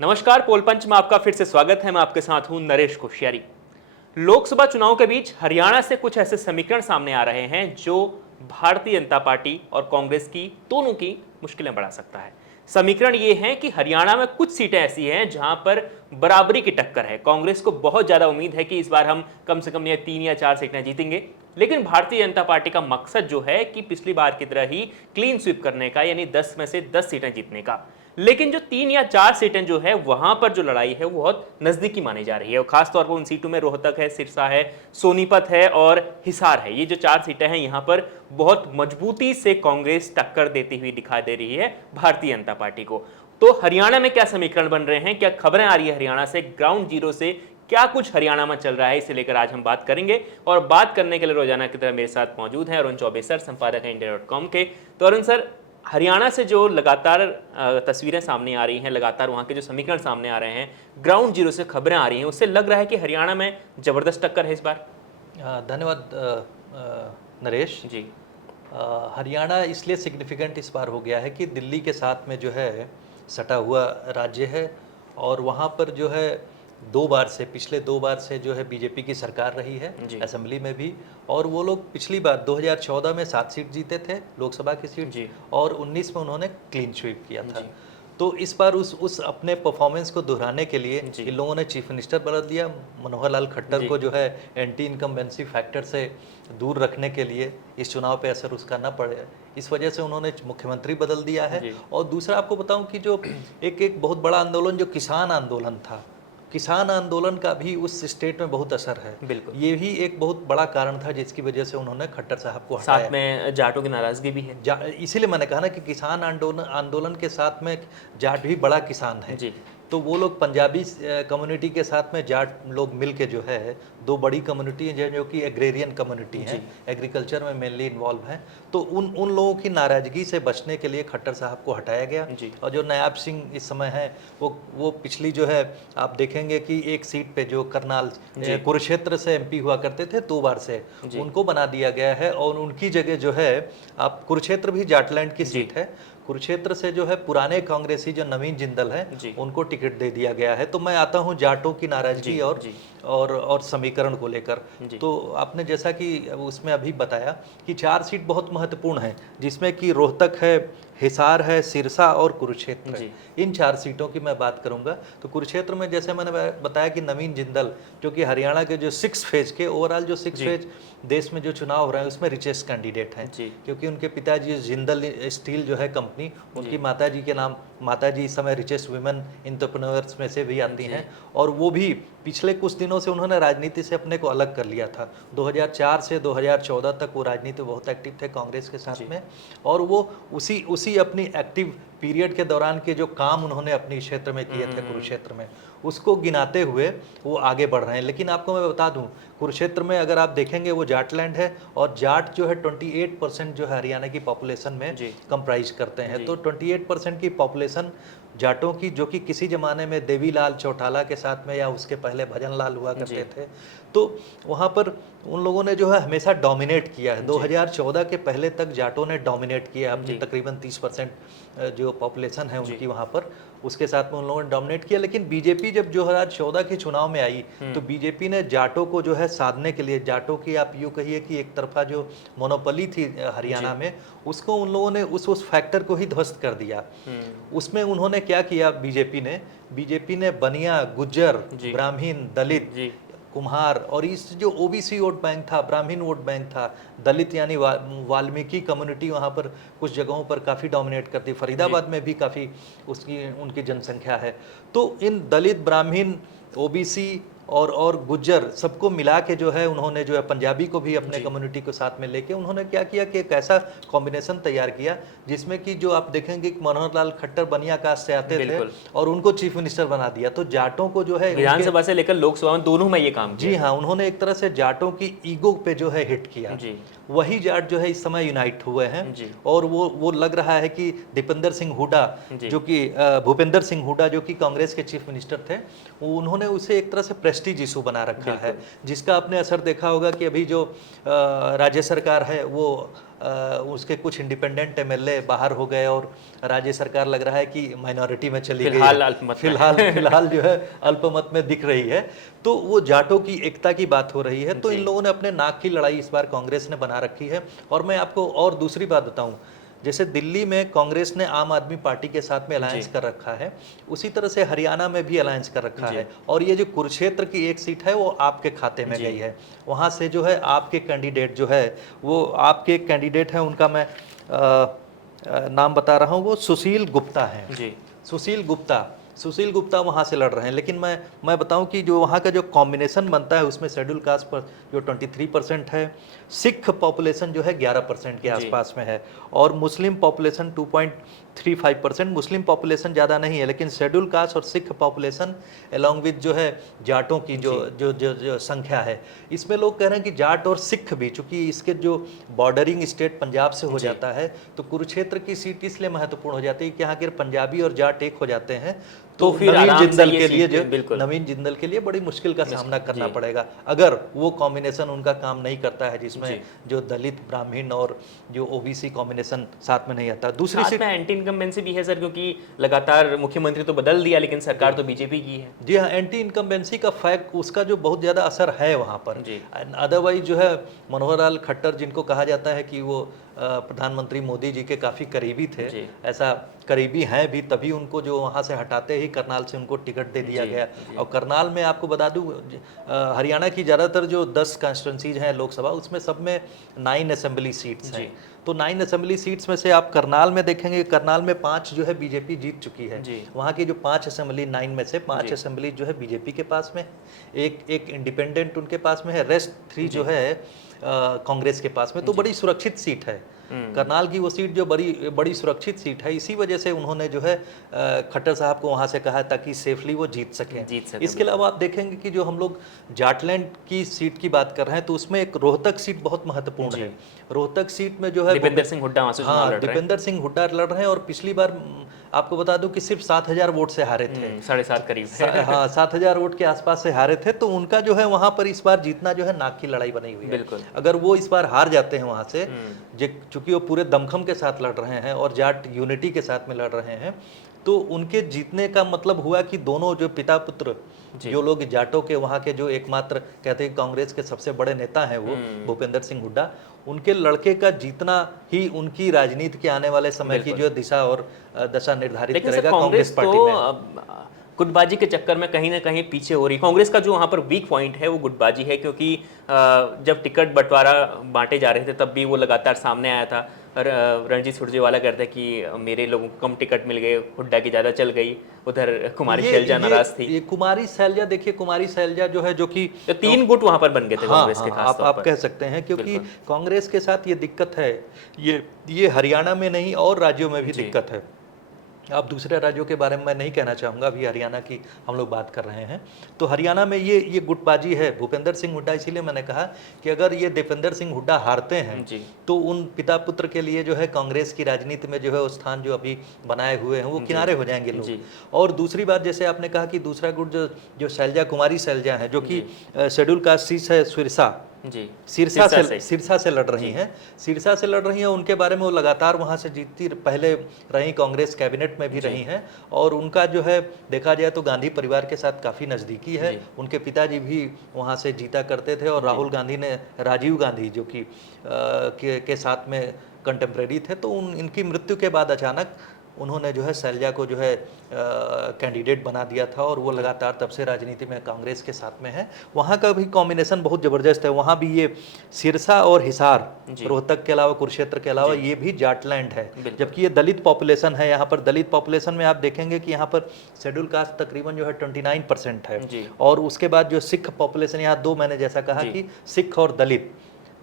नमस्कार, पोल पंच में आपका फिर से स्वागत है। मैं आपके साथ हूं नरेश कोश्यारी। लोकसभा चुनाव के बीच हरियाणा से कुछ ऐसे समीकरण सामने आ रहे हैं जो भारतीय जनता पार्टी और कांग्रेस की दोनों की मुश्किलें बढ़ा सकता है। समीकरण ये हैं कि हरियाणा में कुछ सीटें ऐसी हैं जहां पर बराबरी की टक्कर है। कांग्रेस को बहुत ज्यादा उम्मीद है कि इस बार हम कम से कम ये 3 या 4 सीटें जीतेंगे, लेकिन भारतीय जनता पार्टी का मकसद जो है कि पिछली बार की तरह ही क्लीन स्वीप करने का, यानी 10 में से 10 सीटें जीतने का। लेकिन जो 3 या 4 सीटें जो है वहां पर जो लड़ाई है वो बहुत नजदीकी मानी जा रही है, और खासतौर पर उन सीटों में रोहतक है, सिरसा है, सोनीपत है और हिसार है। ये जो 4 सीटें हैं यहाँ पर बहुत मजबूती से कांग्रेस टक्कर देती हुई दिखाई दे रही है भारतीय जनता पार्टी को। तो हरियाणा में क्या समीकरण बन रहे हैं, क्या खबरें आ रही है हरियाणा से, ग्राउंड जीरो से क्या कुछ हरियाणा में चल रहा है, इसे लेकर आज हम बात करेंगे। और बात करने के लिए रोजाना की तरह मेरे साथ मौजूद हैं अरुण चौबे सर, संपादक हैं इंडिया.com के। तो अरुण सर, हरियाणा से जो लगातार तस्वीरें सामने आ रही हैं, लगातार वहाँ के जो समीकरण सामने आ रहे हैं, ग्राउंड जीरो से खबरें आ रही हैं, उससे लग रहा है कि हरियाणा में जबरदस्त टक्कर है इस बार। धन्यवाद नरेश जी। हरियाणा इसलिए सिग्निफिकेंट इस बार हो गया है कि दिल्ली के साथ में जो है सटा हुआ राज्य है, और वहाँ पर जो है पिछले दो बार से जो है बीजेपी की सरकार रही है असेंबली में भी। और वो लोग पिछली बार 2014 में 7 सीट जीते थे लोकसभा की सीट, और 19 में उन्होंने क्लीन स्वीप किया था। तो इस बार उस अपने परफॉर्मेंस को दोहराने के लिए इन लोगों ने चीफ मिनिस्टर बदल दिया। मनोहर लाल खट्टर को जो है एंटी इनकम्बेंसी फैक्टर से दूर रखने के लिए, इस चुनाव पे असर उसका न पड़े, इस वजह से उन्होंने मुख्यमंत्री बदल दिया है। और दूसरा आपको बताऊं कि जो एक बहुत बड़ा आंदोलन जो किसान आंदोलन था, किसान आंदोलन का भी उस स्टेट में बहुत असर है। बिल्कुल, ये भी एक बहुत बड़ा कारण था जिसकी वजह से उन्होंने खट्टर साहब को हटाया। साथ में जाटों की नाराजगी भी है, इसीलिए मैंने कहा ना कि किसान आंदोलन के साथ में जाट भी बड़ा किसान है जी। तो वो लोग पंजाबी कम्युनिटी के साथ में जाट लोग मिल के जो है, दो बड़ी कम्युनिटी हैं जो कि एग्रेरियन कम्युनिटी है, एग्रीकल्चर में मेनली इन्वॉल्व हैं। तो उन लोगों की नाराजगी से बचने के लिए खट्टर साहब को हटाया गया। और जो नायाब सिंह इस समय है वो पिछली जो है आप देखेंगे कि एक सीट पे जो करनाल कुरुक्षेत्र से एमपी हुआ करते थे 2 बार से, उनको बना दिया गया है। और उनकी जगह जो है, आप कुरुक्षेत्र भी जाटलैंड की सीट है, कुरुक्षेत्र से जो है पुराने कांग्रेसी जो नवीन जिंदल है उनको टिकट दे दिया गया है। तो मैं आता हूं जाटों की नाराजगी और समीकरण को लेकर। तो आपने जैसा कि उसमें अभी बताया कि 4 सीट बहुत महत्वपूर्ण है, जिसमें कि रोहतक है, हिसार है, सिरसा और कुरुक्षेत्र है। इन 4 सीटों की मैं बात करूंगा। तो कुरुक्षेत्र में जैसे मैंने बताया कि नवीन जिंदल, जो कि हरियाणा के जो 6 फेज के ओवरऑल जो 6 फेज देश में जो चुनाव हो रहे हैं उसमें रिचेस्ट कैंडिडेट हैं, क्योंकि उनके पिताजी जिंदल स्टील जो है कंपनी, उनकी माताजी के नाम, माताजी इस समय रिचेस्ट वुमेन एंटरप्रेन्योर्स में से भी आती हैं। और वो भी पिछले कुछ दिनों से उन्होंने राजनीति से अपने को अलग कर लिया था। 2004 से 2014 तक वो राजनीति बहुत एक्टिव थे कांग्रेस के साथ में, और वो उसी अपनी एक्टिव पीरियड के दौरान के जो काम उन्होंने अपने क्षेत्र में किए थे कुरुक्षेत्र में, उसको गिनाते हुए वो आगे बढ़ रहे हैं। लेकिन आपको मैं बता दूं, कुरुक्षेत्र में अगर आप देखेंगे वो जाटलैंड है, और जाट जो है 28% जो है हरियाणा की पॉपुलेशन में कंप्राइज करते हैं। तो 28% की पॉपुलेशन जाटों की, जो कि किसी ज़माने में देवीलाल चौटाला के साथ में या उसके पहले भजन लाल हुआ करते थे, तो वहाँ पर उन लोगों ने जो है हमेशा डोमिनेट किया है। 2014 के पहले तक जाटों ने डोमिनेट किया, अपनी तकरीबन 30% जो पॉपुलेशन है उनकी वहाँ पर, उसके साथ में उन लोगों ने डोमिनेट किया। लेकिन बीजेपी जब 2014 के चुनाव में आई, तो बीजेपी ने जाटों को जो है साधने के लिए, जाटों की आप यूँ कहिए कि एक तरफा जो मोनोपोली थी हरियाणा में, उसको उन लोगों ने उस फैक्टर को ही ध्वस्त कर दिया। उसमें उन्होंने क्या किया, बीजेपी ने बनिया, गुज्जर, ब्राह्मीण, दलित, कुम्हार, और इस जो ओबीसी वोट बैंक था, ब्राह्मण वोट बैंक था, दलित यानी वाल्मीकि कम्युनिटी वहाँ पर कुछ जगहों पर काफ़ी डोमिनेट करती, फरीदाबाद में भी काफ़ी उनकी जनसंख्या है। तो इन दलित, ब्राह्मण, ओबीसी और गुज्जर सबको मिला के जो है उन्होंने जो है पंजाबी को भी अपने कम्युनिटी को साथ में लेके उन्होंने क्या किया कि एक ऐसा कॉम्बिनेशन तैयार किया जिसमें कि जो आप देखेंगे कि मनोहर लाल खट्टर बनिया कास्ट से आते थे और उनको चीफ मिनिस्टर बना दिया। तो जाटों को जो है विधानसभा से लेकर लोकसभा में दोनों में ये काम किया। जी हाँ, उन्होंने एक तरह से जाटों की ईगो पे जो है हिट किया। वही जाट जो है इस समय यूनाइट हुए हैं, और वो लग रहा है कि दीपेंद्र सिंह हुड्डा, जो कि भूपेंद्र सिंह हुड्डा जो कि कांग्रेस के चीफ मिनिस्टर थे, उन्होंने उसे एक तरह से प्रेस्टीज इशू बना रखा है, जिसका आपने असर देखा होगा कि अभी जो राज्य सरकार है वो उसके कुछ इंडिपेंडेंट एमएलए बाहर हो गए और राज्य सरकार लग रहा है कि माइनॉरिटी में चली गई है, फिलहाल जो है अल्पमत में दिख रही है। तो वो जाटों की एकता की बात हो रही है। तो इन लोगों ने अपने नाक की लड़ाई इस बार कांग्रेस ने बना रखी है। और मैं आपको और दूसरी बात बताऊं, जैसे दिल्ली में कांग्रेस ने आम आदमी पार्टी के साथ में अलायंस कर रखा है, उसी तरह से हरियाणा में भी अलायंस कर रखा है। और ये जो कुरुक्षेत्र की एक सीट है वो आपके खाते में गई है। वहाँ से जो है आपके कैंडिडेट जो है, वो आपके कैंडिडेट हैं, उनका मैं नाम बता रहा हूँ, वो सुशील गुप्ता हैं। सुशील गुप्ता वहाँ से लड़ रहे हैं। लेकिन मैं बताऊं कि जो वहाँ का जो कॉम्बिनेशन बनता है उसमें शेड्यूल कास्ट पर जो 23% है, सिख पॉपुलेशन जो है 11% के आसपास में है, और मुस्लिम पॉपुलेशन 2.35%। मुस्लिम पॉपुलेशन ज़्यादा नहीं है, लेकिन शेड्यूल कास्ट और सिख पॉपुलेशन अलॉन्ग विद जो है जाटों की जो संख्या है, इसमें लोग कह रहे हैं कि जाट और सिख भी, चूंकि इसके जो बॉर्डरिंग स्टेट पंजाब से हो जाता है, तो कुरुक्षेत्र की सीट इसलिए महत्वपूर्ण हो जाती है कि यहाँ के पंजाबी और जाट एक हो जाते हैं। तो फिर नवीन जिंदल के लिए बड़ी मुश्किल का सामना करना पड़ेगा अगर वो कॉम्बिनेशन उनका काम नहीं करता है, जिसमें जो दलित, ब्राह्मण और जो ओबीसी कॉम्बिनेशन साथ में नहीं आता। दूसरी सीट एंटी इनकम्बेंसी भी है सर, क्योंकि लगातार मुख्यमंत्री तो बदल दिया लेकिन सरकार तो बीजेपी की है। जी हाँ, एंटी इनकम्बेंसी का फैक्ट, उसका जो बहुत ज्यादा असर है वहाँ पर। अदरवाइज जो है मनोहर लाल खट्टर, जिनको कहा जाता है कि वो प्रधानमंत्री मोदी जी के काफ़ी करीबी थे, ऐसा करीबी हैं भी, तभी उनको जो वहाँ से हटाते ही करनाल से उनको टिकट दे दिया गया। और करनाल में आपको बता दूं, हरियाणा की ज़्यादातर जो 10 कॉन्स्टिट्यूंसीज हैं लोकसभा, उसमें सब में 9 असेंबली सीट्स हैं। तो 9 असेंबली सीट्स में से आप करनाल में देखेंगे, करनाल में 5 जो है बीजेपी जीत चुकी है। वहाँ की जो 5 असेंबली, 9 में से 5 असेंबली जो है बीजेपी के पास में, एक इंडिपेंडेंट उनके पास में है, रेस्ट 3 जो है कांग्रेस के पास में। तो बड़ी सुरक्षित सीट है करनाल की, वो सीट जो बड़ी सुरक्षित सीट है। इसी वजह से उन्होंने जो है खट्टर साहब को वहाँ से कहा ताकि सेफली वो जीत सकें। इसके अलावा आप देखेंगे कि जो हम लोग जाटलैंड की सीट की बात कर रहे हैं, तो उसमें एक रोहतक सीट बहुत महत्वपूर्ण है। रोहतक सीट में जो है दीपेंद्र सिंह हुड्डा लड़ रहे हैं, और पिछली बार आपको बता दूं कि सिर्फ 7,000 वोट से हारे थे, 7.5 करीब। हाँ, 7,000 वोट के आसपास से हारे थे। तो उनका जो है वहां पर इस बार जीतना जो है नाक की लड़ाई बनी हुई है। अगर वो इस बार हार जाते हैं वहां से, चूंकि वो पूरे दमखम के साथ लड़ रहे हैं और जाट यूनिटी के साथ में लड़ रहे हैं, तो उनके जीतने का मतलब हुआ कि दोनों जो पिता पुत्र, जो लोग जाटों के वहाँ के जो एकमात्र कहते हैं कांग्रेस के सबसे बड़े नेता हैं वो भूपेंद्र सिंह हुड्डा, उनके लड़के का जीतना ही उनकी राजनीति के आने वाले समय की जो दिशा और दशा निर्धारित करेगा कांग्रेस पार्टी में। गुटबाजी के चक्कर में कहीं ना कहीं पीछे हो रही कांग्रेस का जो वहाँ पर वीक पॉइंट है वो गुटबाजी है, क्योंकि जब टिकट बंटवारा बांटे जा रहे थे तब भी वो लगातार सामने आया था। रणजीत सुरजेवाला कहते हैं कि मेरे लोगों को कम टिकट मिल गए, हुड्डा की ज़्यादा चल गई, उधर कुमारी शैलजा नाराज थी। ये कुमारी शैलजा, देखिए कुमारी शैलजा जो है, जो कि 3 गुट वहाँ पर बन गए थे कांग्रेस के खास तौर पर। आप कह सकते हैं, क्योंकि कांग्रेस के साथ ये दिक्कत है, ये हरियाणा में नहीं और राज्यों में भी दिक्कत है। अब दूसरे राज्यों के बारे में मैं नहीं कहना चाहूँगा, अभी हरियाणा की हम लोग बात कर रहे हैं। तो हरियाणा में ये गुटबाजी है। भूपेंद्र सिंह हुड्डा, इसीलिए मैंने कहा कि अगर ये दीपेंद्र सिंह हुड्डा हारते हैं तो उन पिता पुत्र के लिए जो है कांग्रेस की राजनीति में जो है वो स्थान जो अभी बनाए हुए हैं वो किनारे हो जाएंगे लोग। और दूसरी बात, जैसे आपने कहा कि दूसरा गुट जो शैलजा, कुमारी शैलजा है, जो कि शेड्यूल कास्ट सीट है सिरसा से लड़ रही हैं, उनके बारे में वो लगातार वहाँ से जीतती पहले रही, कांग्रेस कैबिनेट में भी रही हैं, और उनका जो है देखा जाए तो गांधी परिवार के साथ काफ़ी नज़दीकी है। उनके पिताजी भी वहाँ से जीता करते थे, और राजीव गांधी जो कि के साथ में कंटेम्प्रेरी थे। तो इनकी मृत्यु के बाद अचानक उन्होंने जो है शैलजा को जो है कैंडिडेट बना दिया था, और वो लगातार तब से राजनीति में कांग्रेस के साथ में है। वहाँ का भी कॉम्बिनेशन बहुत ज़बरदस्त है। वहाँ भी ये सिरसा और हिसार, रोहतक के अलावा, कुरुक्षेत्र के अलावा, ये भी जाटलैंड है, जबकि ये दलित पॉपुलेशन है। यहाँ पर दलित पॉपुलेशन में आप देखेंगे कि यहाँ पर शेड्यूल कास्ट तकरीबन जो है 29% है, और उसके बाद जो सिख पॉपुलेशन, यहाँ 2 मैंने जैसा कहा कि सिख और दलित,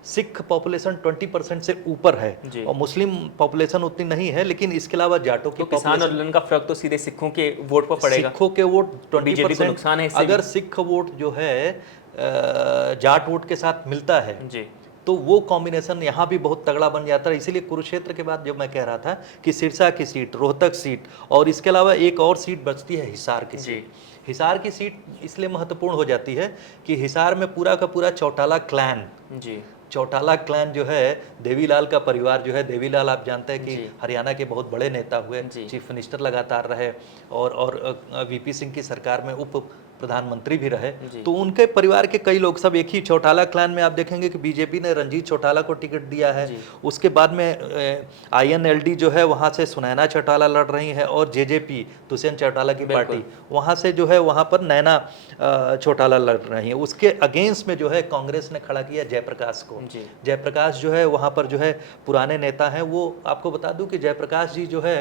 सिख पॉपुलेशन 20% से ऊपर है, और मुस्लिम पॉपुलेशन उतनी नहीं है। लेकिन इसके अलावा जाटों की किसान आंदोलन का फर्क तो सीधे सिखों के वोट पर पड़ेगा। सिखों के वोट 20% नुकसान है। अगर सिख वोट जो है जाट वोट के साथ मिलता है तो वो कॉम्बिनेशन यहाँ भी बहुत तगड़ा बन जाता है। इसीलिए कुरुक्षेत्र के बाद जब मैं कह रहा था कि सिरसा की सीट, रोहतक सीट, और इसके अलावा एक और सीट बचती है हिसार की सीट। हिसार की सीट इसलिए महत्वपूर्ण हो जाती है कि हिसार में पूरा का पूरा चौटाला क्लैन चौटाला क्लैन जो है, देवीलाल का परिवार जो है, देवीलाल आप जानते हैं कि जी। हरियाणा के बहुत बड़े नेता हुए, जी। चीफ मिनिस्टर लगातार रहे और वीपी सिंह की सरकार में उप प्रधानमंत्री भी रहे। जी। तो उनके परिवार के कई लोग सब एक ही चौटाला क्लैन में, आप देखेंगे कि बीजेपी ने रणजीत चौटाला को टिकट दिया है। जी। उसके बाद में INLD जो है वहाँ से सुनैना चौटाला लड़ रही है, और जेजेपी दुष्यंत चौटाला की बिल्कुल। पार्टी वहाँ से जो है वहाँ पर नैना चौटाला लड़ रही है। उसके अगेंस्ट में जो है कांग्रेस ने खड़ा किया जयप्रकाश को। जी। जयप्रकाश जो है वहाँ पर जो है पुराने नेता हैं। वो आपको बता दूं कि जयप्रकाश जी जो है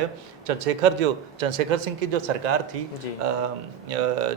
चंद्रशेखर सिंह की जो सरकार थी, जी।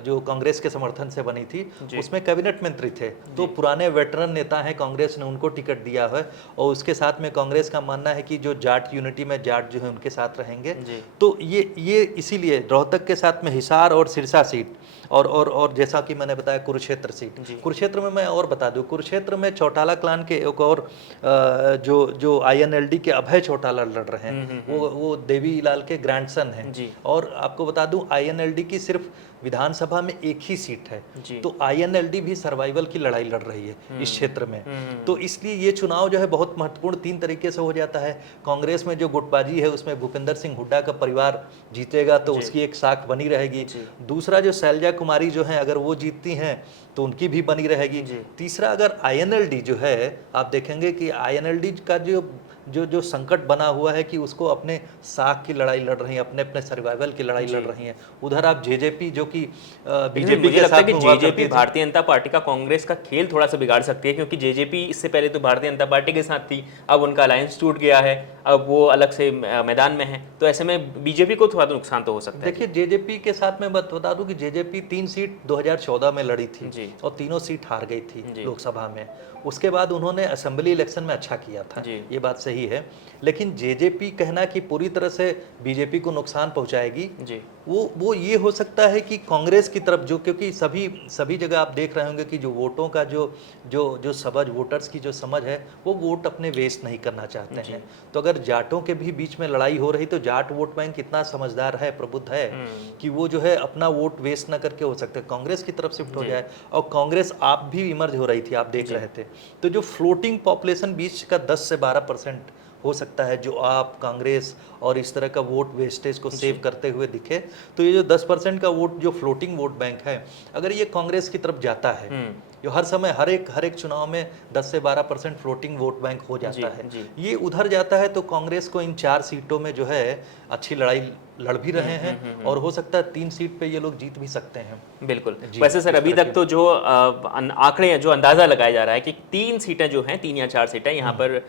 जो कांग्रेस के समर्थन से बनी थी, जी। उसमें कैबिनेट मंत्री थे। तो पुराने वेटरन नेता हैं, कांग्रेस ने उनको टिकट दिया है। और उसके साथ में कांग्रेस का मानना है कि जो जाट यूनिटी में जाट जो है उनके साथ रहेंगे। जी। तो ये इसीलिए रोहतक के साथ में हिसार और सिरसा सीट, और जैसा कि मैंने बताया कुरुक्षेत्र सीट। जी। कुरुक्षेत्र में मैं और बता दूं, कुरुक्षेत्र में चौटाला क्लान के एक और जो INLD के अभय चौटाला लड़ रहे हैं, वो देवीलाल के ग्रैंडसन हैं। जी। और आपको बता दूं INLD की सिर्फ विधानसभा में एक ही सीट है। जी। तो INLD भी सर्वाइवल की लड़ाई लड़ रही है इस क्षेत्र में। तो इसलिए ये चुनाव जो है बहुत महत्वपूर्ण 3 तरीके से हो जाता है। कांग्रेस में जो गुटबाजी है उसमें भूपेंद्र सिंह हुड्डा का परिवार जीतेगा, तो उसकी एक साख बनी रहेगी। दूसरा, जो शैलजा कुमारी जो है, अगर वो जीतती हैं तो उनकी भी बनी रहेगी। तीसरा, अगर INLD जो है, आप देखेंगे कि INLD का जो संकट बना हुआ है कि उसको अपने साख की लड़ाई लड़ रही है, अपने अपने सर्वाइवल की लड़ाई लड़ रही है। उधर आप जेजेपी जो कि बीजेपी मुझे के लगता है साथ कि में हुआ जेजेपी करती थी। भारतीय जनता पार्टी का कांग्रेस का खेल थोड़ा सा बिगाड़ सकती है, क्योंकि जेजेपी इससे पहले तो भारतीय जनता पार्टी के साथ थी, अब उनका अलायंस टूट गया है, अब वो अलग से मैदान में है। तो ऐसे में बीजेपी को थोड़ा तो नुकसान तो हो सकता है। देखिए, जेजेपी के साथ में बता दूं कि जेजेपी 3 सीट 2014 में लड़ी थी जी। और तीनों सीट हार गई थी जी। लोकसभा में। उसके बाद उन्होंने असेंबली इलेक्शन में अच्छा किया था, जी। ये बात सही है। लेकिन जेजेपी कहना कि पूरी तरह से बीजेपी को नुकसान पहुंचाएगी, जी। वो ये हो सकता है कि कांग्रेस की तरफ जो, क्योंकि सभी जगह आप देख रहे होंगे कि जो वोटों का जो समझ, वोटर्स की जो समझ है, वो वोट अपने वेस्ट नहीं करना चाहते हैं। तो अगर जाटों के भी बीच में लड़ाई हो रही, तो जाट वोट बैंक इतना समझदार है, प्रबुद्ध है कि वो जो है अपना वोट वेस्ट ना करके हो सकते कांग्रेस की तरफ शिफ्ट हो जाए। और कांग्रेस आप भी इमर्ज हो रही थी, आप देख रहे थे। तो जो फ्लोटिंग पॉपुलेशन बीच का 10 से 12% हो सकता है, जो आप कांग्रेस और इस तरह का वोट वेस्टेज को सेव करते हुए दिखे। तो ये जो 10% का वोट, जो फ्लोटिंग वोट बैंक है, अगर ये कांग्रेस की तरफ जाता है, जो हर समय हर एक चुनाव में 10 से 12% फ्लोटिंग वोट बैंक हो जाता है, ये उधर जाता है, तो कांग्रेस को इन 4 सीटों में जो है अच्छी लड़ाई लड़ भी रहे हैं, और हो सकता है 3 सीट पे ये लोग जीत भी सकते हैं। बिल्कुल। वैसे सर, अभी तक तो जो आंकड़े हैं, जो अंदाजा लगाया जा रहा है कि 3 सीटें जो हैं, 3 या 4 सीटें यहाँ पर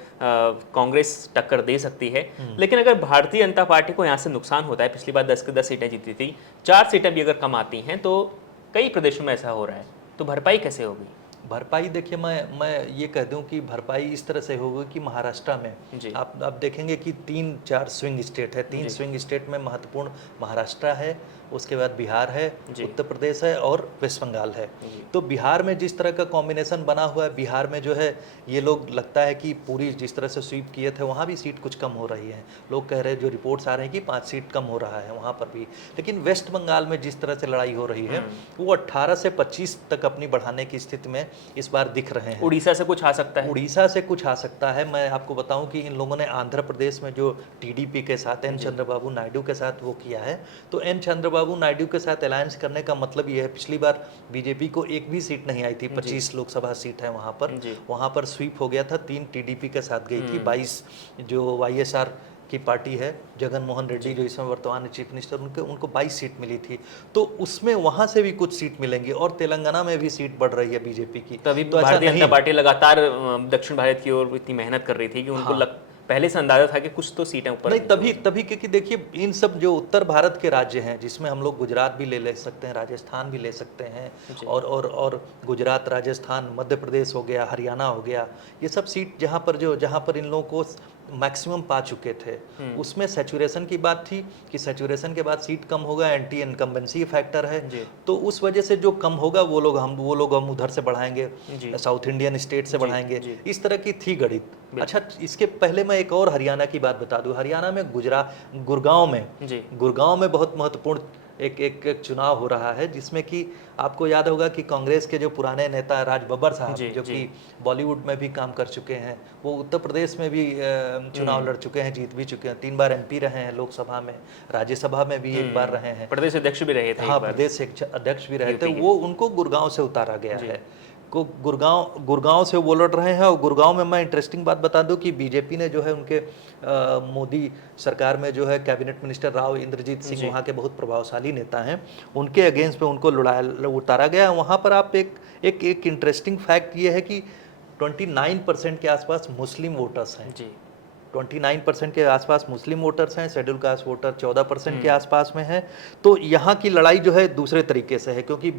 कांग्रेस टक्कर दे सकती है। लेकिन अगर भारतीय जनता पार्टी को यहाँ से नुकसान होता है, पिछली बार 10 के 10 सीटें जीती थी, 4 सीटें भी अगर कम आती हैं, तो कई प्रदेशों में ऐसा हो रहा है, तो भरपाई कैसे होगी? भरपाई देखिए, मैं ये कह दूं कि भरपाई इस तरह से होगी कि महाराष्ट्र में आप देखेंगे कि 3-4 स्विंग स्टेट है। 3 स्विंग स्टेट में महत्वपूर्ण महाराष्ट्र है, उसके बाद बिहार है, उत्तर प्रदेश है और वेस्ट बंगाल है। तो बिहार में जिस तरह का कॉम्बिनेशन बना हुआ है, बिहार में जो है ये लोग लगता है कि पूरी जिस तरह से स्वीप किए थे, वहाँ भी सीट कुछ कम हो रही है। लोग कह रहे हैं, जो रिपोर्ट्स आ रहे हैं कि 5 सीट कम हो रहा है वहाँ पर भी। लेकिन वेस्ट बंगाल में जिस तरह से लड़ाई हो रही है, वो 18 से 25 तक अपनी बढ़ाने की स्थिति में इस बार दिख रहे हैं। उड़ीसा से कुछ आ सकता है। उड़ीसा से कुछ आ सकता है। मैं आपको बताऊं कि इन लोगों ने आंध्र प्रदेश में जो टीडीपी के साथ एन चंद्रबाबू नायडू के साथ वो किया है, तो एन चंद्रबाबू नायडू के साथ अलायंस करने का मतलब ये है, पिछली बार बीजेपी को एक भी सीट नहीं आई थी, 25 लोकसभा सीट है वहाँ पर स्वीप हो गया था। 3 टीडीपी के साथ गई थी, 22 जो वाईएसआर की पार्टी है, जगन मोहन रेड्डी जो इसमें वर्तमान चीफ मिनिस्टर, उनको 22 सीट मिली थी। तो उसमें वहां से भी कुछ सीट मिलेंगी, और तेलंगाना में भी सीट बढ़ रही है बीजेपी की। तभी तो भारतीय जनता पार्टी लगातार दक्षिण भारत की ओर इतनी मेहनत कर रही थी कि उनको पहले से अंदाजा था कि कुछ तो सीटें ऊपर नहीं, तभी क्योंकि देखिए, इन सब जो उत्तर भारत के राज्य हैं, जिसमें हम लोग गुजरात भी ले सकते हैं, राजस्थान भी ले सकते हैं, और गुजरात, राजस्थान, मध्य प्रदेश हो गया, हरियाणा हो गया, ये सब सीट जहाँ पर इन लोगों को मैक्सिमम पा चुके थे, उसमें सैचुरेशन की बात थी कि सैचुरेशन के बाद सीट कम होगा, एंटी इनकम्बेंसी फैक्टर है, तो उस वजह से जो कम होगा वो लोग हम उधर से बढ़ाएंगे, साउथ इंडियन स्टेट से बढ़ाएंगे, इस तरह की थी गणित। अच्छा, इसके पहले मैं एक और हरियाणा की बात बता दूं। हरियाणा में गुड़गांव में बहुत महत्वपूर्ण एक चुनाव हो रहा है, जिसमें कि आपको याद होगा कि कांग्रेस के जो पुराने नेता राज बब्बर साहब, जो कि बॉलीवुड में भी काम कर चुके हैं, वो उत्तर प्रदेश में भी चुनाव लड़ चुके हैं, जीत भी चुके हैं, 3 बार MP रहे हैं लोकसभा में, राज्यसभा में भी 1 बार रहे हैं, प्रदेश अध्यक्ष भी रहे थे। हाँ, प्रदेश अध्यक्ष भी रहे थे। वो उनको गुड़गांव से उतारा गया है, को गुड़गांव से वो लड़ रहे हैं। और गुड़गांव में मैं इंटरेस्टिंग बात बता दूं कि बीजेपी ने जो है उनके मोदी सरकार में जो है कैबिनेट मिनिस्टर राव इंद्रजीत सिंह, वहाँ के बहुत प्रभावशाली नेता हैं, उनके अगेंस्ट पे उनको उतारा गया। वहाँ पर आप एक इंटरेस्टिंग फैक्ट ये है कि 29% के आसपास मुस्लिम वोटर्स हैं जी। 29% के आसपास मुस्लिम वोटर्स हैं, शेड्यूल कास्ट वोटर 14% के आसपास में है। तो यहाँ की लड़ाई जो है दूसरे तरीके से है, क्योंकि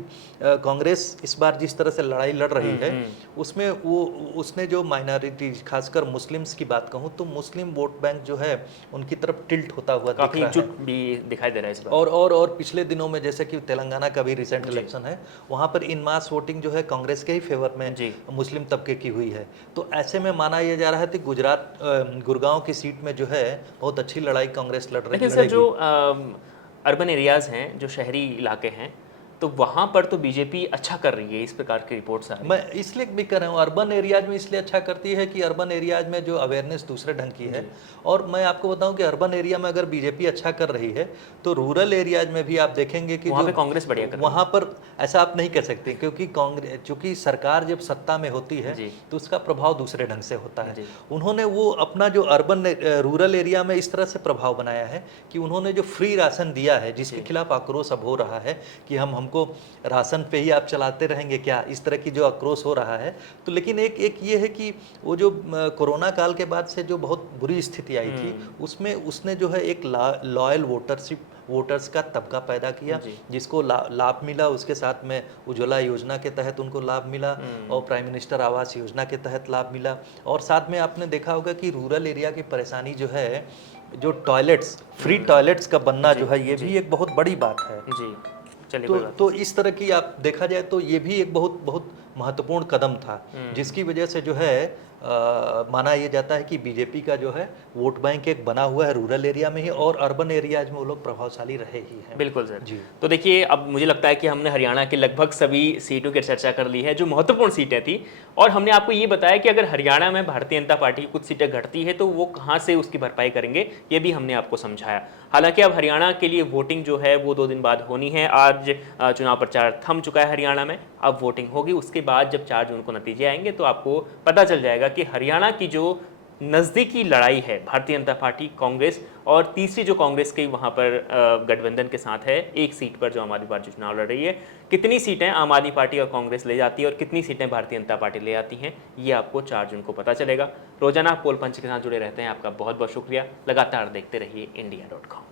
कांग्रेस इस बार जिस तरह से लड़ाई लड़ रही है उसमें उसने जो माइनॉरिटी, खासकर मुस्लिम्स की बात कहूँ तो मुस्लिम वोट बैंक जो है उनकी तरफ टिल्ट होता हुआ काफी एकजुट भी दिखाई दे रहा है इस बार। और पिछले दिनों में जैसे कि तेलंगाना का भी रिसेंट इलेक्शन है, वहाँ पर इन मास वोटिंग जो है कांग्रेस के ही फेवर में मुस्लिम तबके की हुई है। तो ऐसे में माना यह जा रहा है कि गुड़गांव की सीट में जो है बहुत अच्छी लड़ाई कांग्रेस लड़ रही है। लेकिन सर, जो अर्बन एरियाज हैं, जो शहरी इलाके हैं, तो वहाँ पर तो बीजेपी अच्छा कर रही है, इस प्रकार की रिपोर्ट्स आ रही हैं। मैं इसलिए भी कर रहा हूँ, अर्बन एरियाज में इसलिए अच्छा करती है कि अर्बन एरियाज में जो अवेयरनेस दूसरे ढंग की है। और मैं आपको बताऊं कि अर्बन एरिया में अगर बीजेपी अच्छा कर रही है तो रूरल एरियाज में भी आप देखेंगे कि वहाँ पे कांग्रेस बढ़िया कर रही है। वहाँ पर ऐसा आप नहीं कह सकते, क्योंकि कांग्रेस, चूंकि सरकार जब सत्ता में होती है तो उसका प्रभाव दूसरे ढंग से होता है। उन्होंने वो अपना जो रूरल एरिया में इस तरह से प्रभाव बनाया है कि उन्होंने जो फ्री राशन दिया है, जिसके खिलाफ आक्रोश अब हो रहा है कि हमको राशन पे ही आप चलाते रहेंगे क्या, इस तरह की जो आक्रोश हो रहा है। तो लेकिन एक ये है कि वो जो कोरोना काल के बाद से जो बहुत बुरी स्थिति आई थी, उसमें उसने जो है एक लॉयल वोटर्स का तबका पैदा किया, जिसको लाभ मिला। उसके साथ में उज्ज्वला योजना के तहत उनको लाभ मिला और प्राइम मिनिस्टर आवास योजना के तहत लाभ मिला। और साथ में आपने देखा होगा कि रूरल एरिया की परेशानी जो है, जो टॉयलेट्स, फ्री टॉयलेट्स का बनना जो है, ये भी एक बहुत बड़ी बात है जी। तो इस तरह की आप देखा जाए तो ये भी एक बहुत महत्वपूर्ण कदम था, जिसकी वजह से जो है माना यह जाता है कि बीजेपी का जो है वोट बैंक एक बना हुआ है रूरल एरिया में ही, और अर्बन एरियाज में वो लोग प्रभावशाली रहे ही हैं। बिल्कुल सर जी। तो देखिए, अब मुझे लगता है कि हमने हरियाणा के लगभग सभी सीटों की चर्चा कर ली है, जो महत्वपूर्ण सीटें थी, और हमने आपको ये बताया कि अगर हरियाणा में भारतीय जनता पार्टी की कुछ सीटें घटती है तो वो कहाँ से उसकी भरपाई करेंगे, ये भी हमने आपको समझाया। हालांकि अब हरियाणा के लिए वोटिंग जो है वो 2 दिन बाद होनी है। आज चुनाव प्रचार थम चुका है हरियाणा में, अब वोटिंग होगी। उसके बाद जब 4 जून को नतीजे आएंगे तो आपको पता चल जाएगा कि हरियाणा की जो नज़दीकी लड़ाई है भारतीय जनता पार्टी, कांग्रेस, और तीसरी जो कांग्रेस की वहाँ पर गठबंधन के साथ है, एक सीट पर जो आम आदमी पार्टी चुनाव लड़ रही है, कितनी सीटें आम आदमी पार्टी और कांग्रेस ले जाती है और कितनी सीटें भारतीय जनता पार्टी ले आती हैं, ये आपको 4 जून को पता चलेगा। रोजाना पोल पंच के साथ जुड़े रहते हैं, आपका बहुत बहुत शुक्रिया। लगातार देखते रहिए India.com।